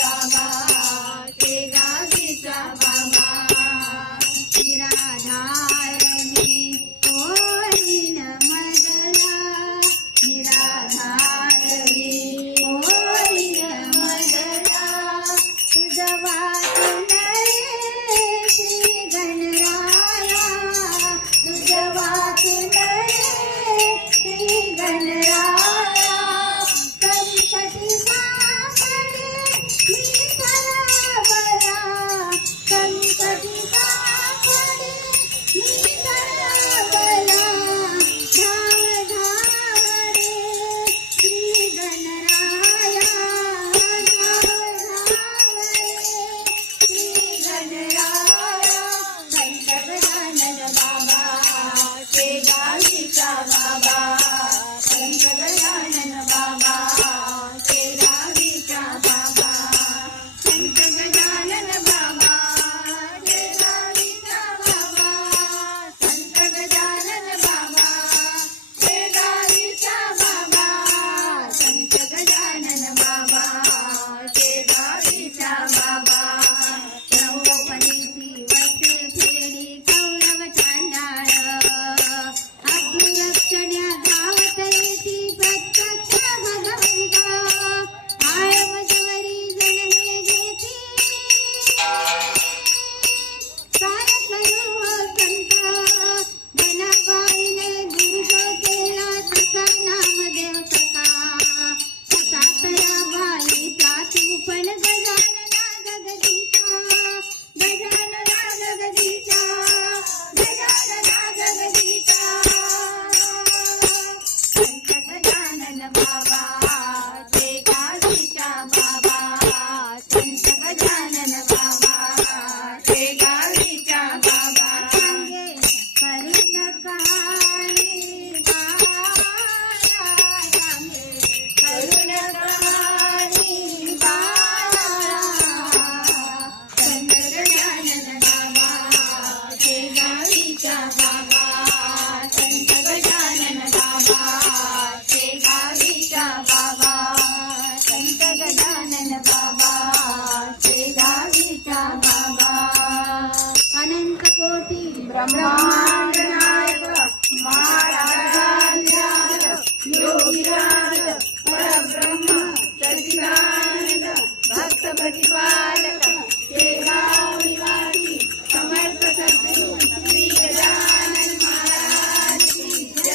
Radha 맘마